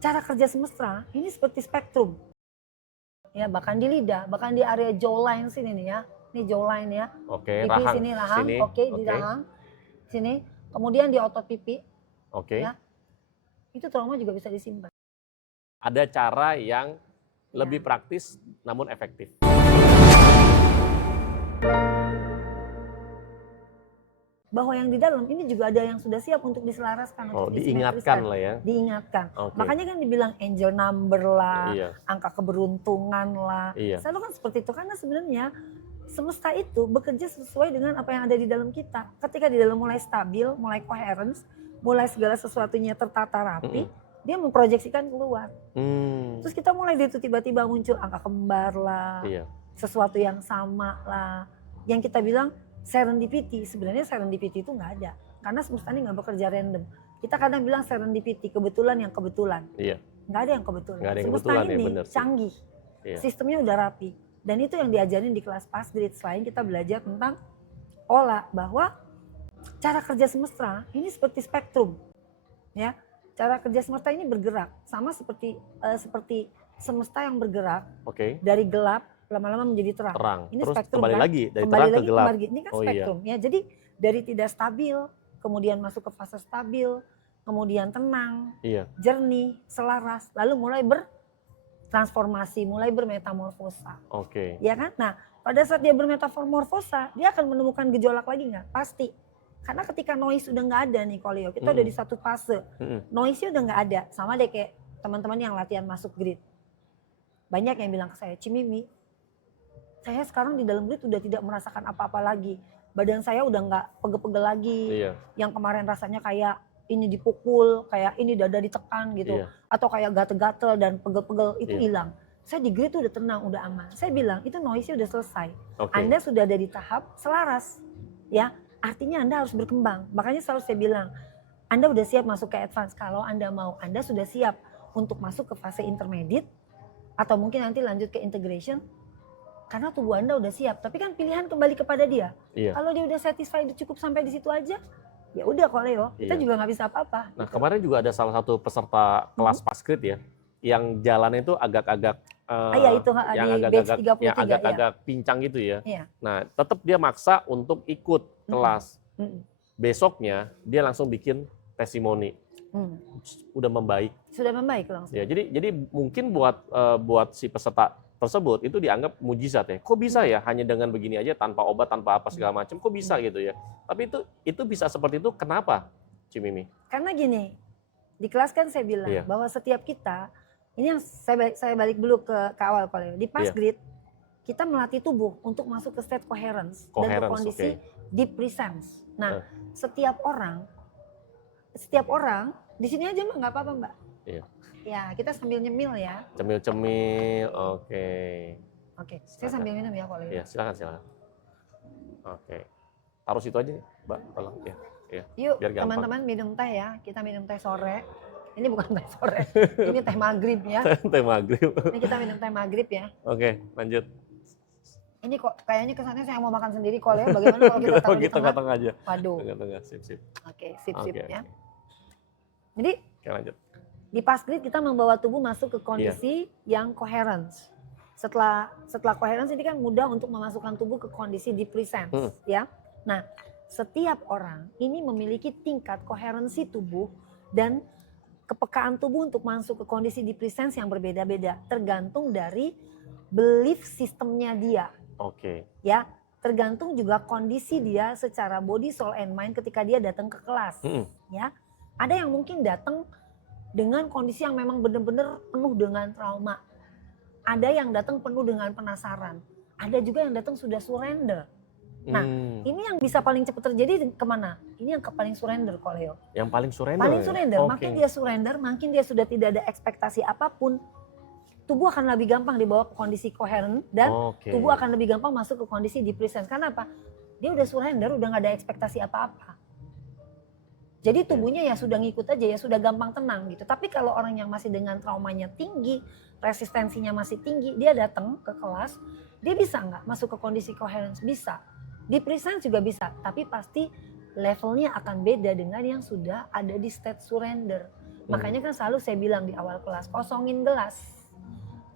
cara kerja semesta ini seperti spektrum. Ya, bahkan di lidah, bahkan di area jawline sini nih ya. Ini jawline ya. Oke, Pipi rahang. sini rahang, Sini. oke, di rahang. Sini. Kemudian di otot pipi. Oke. Ya. Itu trauma juga bisa disimpan. Ada cara yang lebih praktis namun efektif. Bahwa yang di dalam ini juga ada yang sudah siap untuk diselaraskan, untuk diingatkan lah ya. Diingatkan. Okay. Makanya kan dibilang angel number lah, iya. angka keberuntungan lah. Iya. Selalu kan seperti itu karena sebenarnya semesta itu bekerja sesuai dengan apa yang ada di dalam kita. Ketika di dalam mulai stabil, mulai coherence, mulai segala sesuatunya tertata rapi, dia memproyeksikan keluar. Terus kita mulai itu tiba-tiba muncul angka kembar lah, sesuatu yang sama lah. Yang kita bilang serendipity, sebenarnya serendipity itu nggak ada. Karena semesta ini nggak bekerja random. Kita kadang bilang serendipity, kebetulan yang kebetulan. Iya. Nggak ada yang kebetulan. Nggak ada yang semesta kebetulan, ini ya, canggih, sistemnya udah rapi. Dan itu yang diajarin di kelas Pass Grid. Selain kita belajar tentang olah, bahwa cara kerja semesta ini seperti spektrum. Ya, cara kerja semesta ini bergerak, sama seperti semesta yang bergerak dari gelap lama-lama menjadi terang. Ini terus spektrum kembali kan? lagi dari terang ke gelap. Ini kan spektrum. Ya, jadi dari tidak stabil, kemudian masuk ke fase stabil, kemudian tenang, jernih, selaras, lalu mulai bertransformasi, mulai bermetamorfosa. Ya kan? Nah, pada saat dia bermetamorfosa, dia akan menemukan gejolak lagi nggak? Pasti. Karena ketika noise udah nggak ada nih Koleo, kita udah di satu fase. Noise-nya udah nggak ada. Sama deh kayak teman-teman yang latihan masuk grid. Banyak yang bilang ke saya, Cimimi, saya sekarang di dalam grid udah tidak merasakan apa-apa lagi. Badan saya udah nggak pegel-pegel lagi. Yang kemarin rasanya kayak ini dipukul, kayak ini dada ditekan gitu. Atau kayak gatel-gatel dan pegel-pegel, itu hilang. Saya di grid udah tenang, udah aman. Saya bilang, itu noise-nya udah selesai. Anda sudah ada di tahap selaras. Ya, artinya Anda harus berkembang. Makanya selalu saya bilang, Anda udah siap masuk ke advance. Kalau Anda mau, Anda sudah siap untuk masuk ke fase intermediate. Atau mungkin nanti lanjut ke integration. Karena tubuh Anda udah siap, tapi kan pilihan kembali kepada dia. Kalau dia udah satisfied cukup sampai di situ aja, ya udah Koleo, kita juga nggak bisa apa-apa. Nah, kemarin juga ada salah satu peserta kelas Pass Grid ya, yang jalannya itu agak-agak yang agak-agak pincang gitu ya. Nah, tetap dia maksa untuk ikut kelas. Besoknya dia langsung bikin testimoni. Udah membaik. Sudah membaik langsung. Ya, jadi mungkin buat si peserta tersebut itu dianggap mujizat ya. Kok bisa ya hanya dengan begini aja tanpa obat, tanpa apa segala macam, kok bisa gitu ya. Tapi itu bisa seperti itu kenapa, Cimimi? Karena gini, di kelas kan saya bilang bahwa setiap kita, ini yang saya balik dulu ke awal Koleo. Di Pass Grid, kita melatih tubuh untuk masuk ke state coherence dan ke kondisi deep presence. Nah, setiap orang di sini aja Mbak, nggak apa-apa Mbak. Ya, kita sambil nyemil ya. Cemil-cemil, oke. Saya sambil minum ya Koleo. Iya, silakan. Oke. Taruh situ aja Mbak, tolong ya. Yuk teman-teman minum teh ya, kita minum teh sore. Ini bukan teh sore, ini teh maghrib ya. Teh maghrib. Ini kita minum teh maghrib ya. Oke, lanjut. Ini kok kayaknya kesannya saya mau makan sendiri Koleo, bagaimana kalau kita taruh di tengah-tengah aja. Waduh. Tengah-tengah, sip. Oke, sip ya. Jadi, lanjut. Di Pass Grid kita membawa tubuh masuk ke kondisi yang coherence. Setelah coherence ini kan mudah untuk memasukkan tubuh ke kondisi deep presence, ya. Nah, setiap orang ini memiliki tingkat koherensi tubuh dan kepekaan tubuh untuk masuk ke kondisi deep presence yang berbeda-beda, tergantung dari belief sistemnya dia. Ya, tergantung juga kondisi dia secara body, soul, and mind ketika dia datang ke kelas. Ya, ada yang mungkin datang dengan kondisi yang memang benar-benar penuh dengan trauma. Ada yang datang penuh dengan penasaran. Ada juga yang datang sudah surrender. Nah, ini yang bisa paling cepat terjadi kemana? Ini yang paling surrender Koleo. Yang paling surrender? Paling surrender. Makin dia surrender, makin dia sudah tidak ada ekspektasi apapun, tubuh akan lebih gampang dibawa ke kondisi koheren dan tubuh akan lebih gampang masuk ke kondisi deep presence. Karena apa? Dia udah surrender, udah gak ada ekspektasi apa-apa. Jadi tubuhnya ya sudah ngikut aja, ya sudah gampang tenang gitu. Tapi kalau orang yang masih dengan traumanya tinggi, resistensinya masih tinggi, dia datang ke kelas, dia bisa nggak masuk ke kondisi coherence? Bisa. Deep presence juga bisa, tapi pasti levelnya akan beda dengan yang sudah ada di state surrender. Makanya kan selalu saya bilang di awal kelas, kosongin gelas.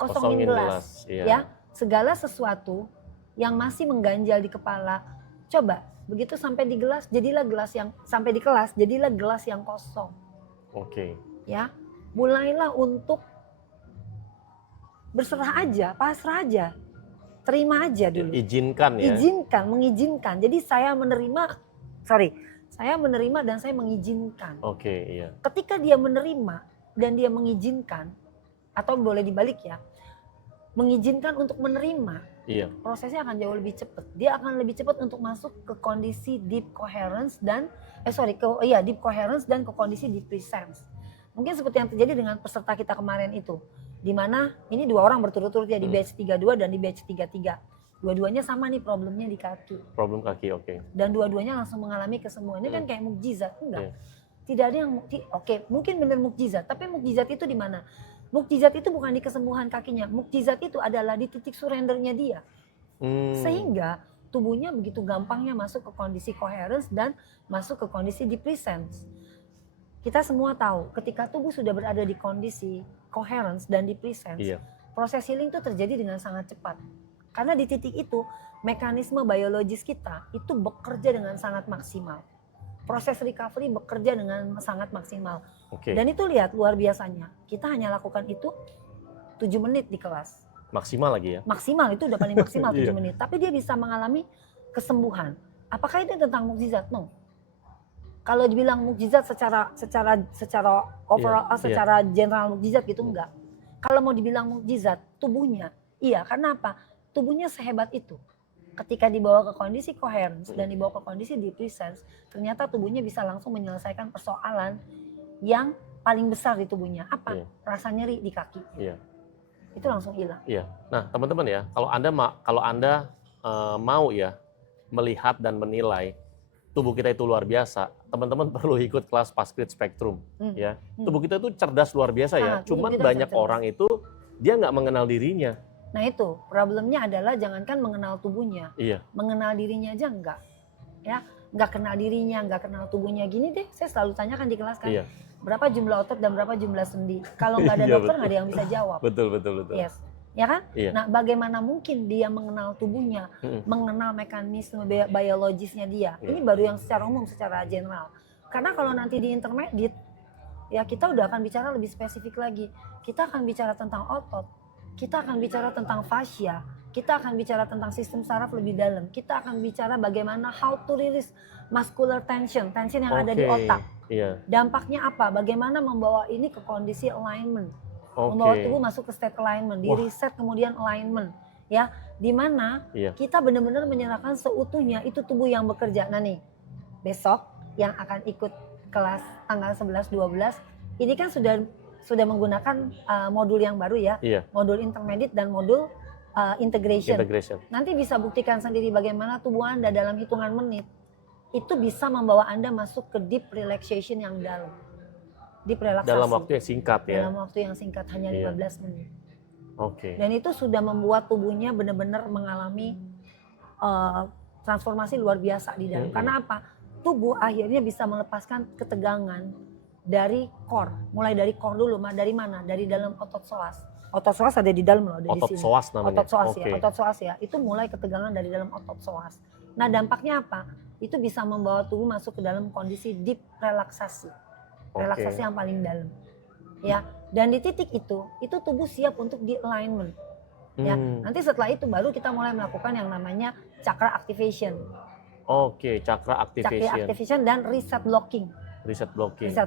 Kosongin gelas. Iya. Ya, segala sesuatu yang masih mengganjal di kepala, coba begitu sampai di gelas, jadilah gelas yang sampai di kelas, jadilah gelas yang kosong. Oke. Ya, mulailah untuk berserah aja, pasrah aja, terima aja dulu. Izinkan ya. Mengizinkan. Jadi saya menerima dan saya mengizinkan. Oke, iya. Ketika dia menerima dan dia mengizinkan, atau boleh dibalik ya, mengizinkan untuk menerima, iya, prosesnya akan jauh lebih cepat. Dia akan lebih cepat untuk masuk ke kondisi deep coherence dan deep coherence dan ke kondisi deep presence. Mungkin seperti yang terjadi dengan peserta kita kemarin itu, di mana ini 2 orang berturut-turut ya, di batch 32 dan di batch 33. Dua-duanya sama nih problemnya di kaki. Problem kaki, oke. Dan dua-duanya langsung mengalami kesembuhan. Ini kan kayak mukjizat, enggak? Iya. Tidak ada yang mungkin benar mukjizat, tapi mukjizat itu di mana? Mukjizat itu bukan di kesembuhan kakinya. Mukjizat itu adalah di titik surrendernya dia. Sehingga tubuhnya begitu gampangnya masuk ke kondisi coherence dan masuk ke kondisi deep presence. Kita semua tahu ketika tubuh sudah berada di kondisi coherence dan deep presence, proses healing itu terjadi dengan sangat cepat. Karena di titik itu mekanisme biologis kita itu bekerja dengan sangat maksimal. Proses recovery bekerja dengan sangat maksimal. Dan itu lihat luar biasanya. Kita hanya lakukan itu 7 menit di kelas. Maksimal lagi ya? Maksimal, itu udah paling maksimal 7 menit. Tapi dia bisa mengalami kesembuhan. Apakah itu tentang mukjizat? No. Kalau dibilang mukjizat secara overall, secara general mukjizat gitu enggak. Kalau mau dibilang mukjizat, tubuhnya, iya. Karena apa? Tubuhnya sehebat itu. Ketika dibawa ke kondisi coherence dan dibawa ke kondisi deep presence, ternyata tubuhnya bisa langsung menyelesaikan persoalan yang paling besar di tubuhnya. Apa? Rasa nyeri di kaki. Itu langsung hilang. Nah, teman-teman ya, kalau Anda mau ya melihat dan menilai tubuh kita itu luar biasa, teman-teman perlu ikut kelas Paskrit Spectrum ya. Tubuh kita itu cerdas luar biasa ya. Cuman banyak orang itu dia nggak mengenal dirinya. Nah itu problemnya adalah jangankan mengenal tubuhnya, mengenal dirinya aja enggak, ya nggak kenal dirinya, nggak kenal tubuhnya. Gini deh, saya selalu tanyakan di kelas kan, berapa jumlah otot dan berapa jumlah sendi. Kalau nggak ada dokter nggak ada yang bisa jawab. Betul. Yes, ya kan? Nah bagaimana mungkin dia mengenal tubuhnya, mengenal mekanisme biologisnya dia. Ini baru yang secara umum, secara general. Karena kalau nanti di intermediate, ya kita udah akan bicara lebih spesifik lagi. Kita akan bicara tentang otot. Kita akan bicara tentang fascia, kita akan bicara tentang sistem saraf lebih dalam, kita akan bicara bagaimana how to release muscular tension yang ada di otak. Dampaknya apa? Bagaimana membawa ini ke kondisi alignment, membawa tubuh masuk ke state alignment, di reset kemudian alignment, ya, di mana kita benar-benar menyerahkan seutuhnya itu tubuh yang bekerja. Nah nih, besok yang akan ikut kelas tanggal 11-12, ini kan sudah menggunakan modul yang baru ya, modul intermediate dan modul integration. Nanti bisa buktikan sendiri bagaimana tubuh Anda dalam hitungan menit itu bisa membawa Anda masuk ke deep relaxation yang dalam. Deep relaksasi. Dalam waktu yang singkat ya. Dalam waktu yang singkat, hanya 15 menit. Dan itu sudah membuat tubuhnya benar-benar mengalami transformasi luar biasa di dalam. Karena apa? Tubuh akhirnya bisa melepaskan ketegangan dari core, mulai dari core dulu, dari mana? Dari dalam otot psoas. Otot psoas ada di dalam loh, ada di sini. Psoas namanya. Otot psoas ya, itu mulai ketegangan dari dalam otot psoas. Nah dampaknya apa? Itu bisa membawa tubuh masuk ke dalam kondisi deep relaksasi, relaksasi yang paling dalam. Ya, dan di titik itu tubuh siap untuk di alignment. Ya, nanti setelah itu baru kita mulai melakukan yang namanya chakra activation. Chakra activation Dan reset blocking. Reset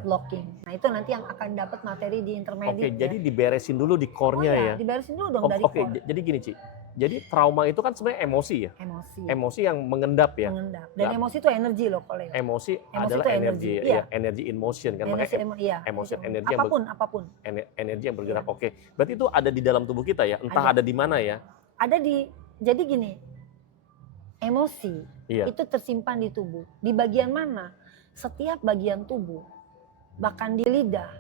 blocking. Nah itu nanti yang akan dapat materi di intermediate. Jadi diberesin dulu di core-nya ya. Diberesin dulu dong dari core. Jadi gini Ci. Jadi trauma itu kan sebenarnya emosi ya. Emosi yang mengendap ya. Dan emosi itu energi loh kalau. Emosi adalah energi ya, energi in motion kan. Energi apapun. Energi yang bergerak. Berarti itu ada di dalam tubuh kita ya. Entah ada di mana ya. Jadi gini. Emosi itu tersimpan di tubuh. Di bagian mana? Setiap bagian tubuh, bahkan di lidah,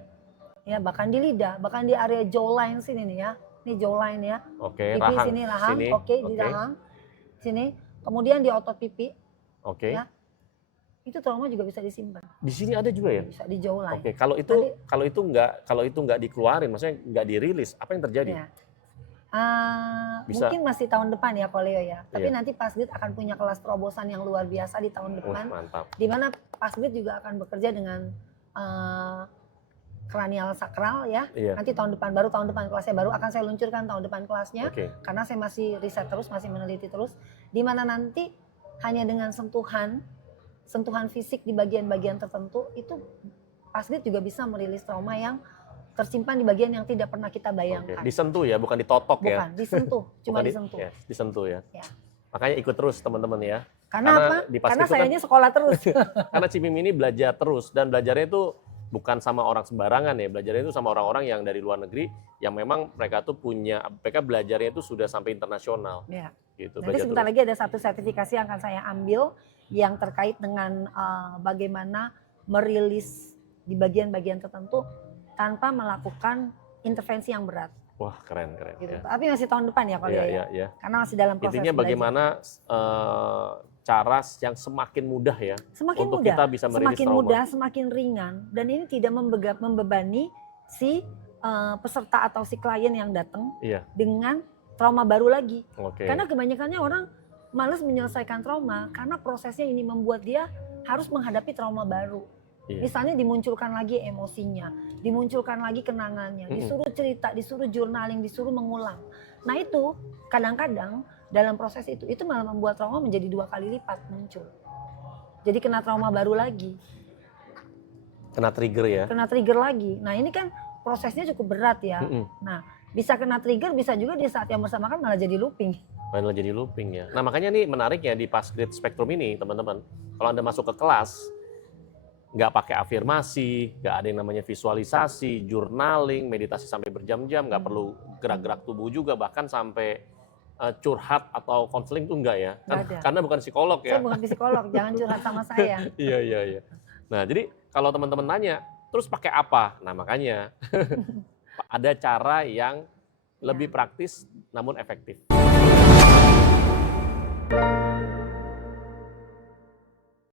bahkan di area jawline sini nih ya, ini jawline ya, pipi rahang. Sini rahang, di rahang, sini, kemudian di otot pipi, ya, itu trauma juga bisa disimpan. Di sini ada juga ya? Bisa di jawline. Oke, kalau itu nggak dikeluarin, maksudnya nggak dirilis, apa yang terjadi? Ya. Mungkin masih tahun depan ya Koleo ya. Tapi nanti Pasgrid akan punya kelas terobosan yang luar biasa di tahun depan. Mantap. Di mana Pasgrid juga akan bekerja dengan kranial sakral ya. Nanti tahun depan kelasnya baru akan saya luncurkan tahun depan kelasnya. Karena saya masih riset terus, masih meneliti terus. Di mana nanti hanya dengan sentuhan fisik di bagian-bagian tertentu itu Pasgrid juga bisa merilis trauma yang tersimpan di bagian yang tidak pernah kita bayangkan. Disentuh ya, bukan ditotok ya? Bukan, disentuh, cuma disentuh. Disentuh ya. Makanya ikut terus teman-teman ya. Karena apa? Karena sayanya sekolah terus. Karena Cimim ini belajar terus, dan belajarnya itu bukan sama orang sembarangan ya, belajarnya itu sama orang-orang yang dari luar negeri, yang memang mereka belajarnya itu sudah sampai internasional. Gitu, nanti sebentar lagi ada satu sertifikasi yang akan saya ambil, yang terkait dengan bagaimana merilis di bagian-bagian tertentu, tanpa melakukan intervensi yang berat. Wah, keren. Gitu. Ya. Tapi masih tahun depan ya kalau ya. Karena masih dalam proses. Intinya bagaimana cara yang semakin mudah ya. Semakin untuk mudah. Kita bisa merilis semakin trauma. Mudah, semakin ringan, dan ini tidak membebani si peserta atau si klien yang datang dengan trauma baru lagi. Karena kebanyakannya orang malas menyelesaikan trauma karena prosesnya ini membuat dia harus menghadapi trauma baru. Misalnya dimunculkan lagi emosinya, dimunculkan lagi kenangannya, disuruh cerita, disuruh journaling, disuruh mengulang. Nah itu kadang-kadang dalam proses itu malah membuat trauma menjadi 2 kali lipat muncul. Jadi kena trauma baru lagi. Kena trigger ya? Kena trigger lagi. Nah ini kan prosesnya cukup berat ya. Nah bisa kena trigger, bisa juga di saat yang bersamaan malah jadi looping. Malah jadi looping ya. Nah makanya nih menariknya di Pasgrid Spektrum ini teman-teman, kalau Anda masuk ke kelas, nggak pakai afirmasi, nggak ada yang namanya visualisasi, journaling, meditasi sampai berjam-jam, nggak perlu gerak-gerak tubuh juga, bahkan sampai curhat atau konseling tuh enggak ya? Karena bukan psikolog ya. Saya bukan psikolog, jangan curhat sama saya. Iya. Nah jadi kalau teman-teman nanya, terus pakai apa? Nah makanya ada cara yang lebih praktis namun efektif.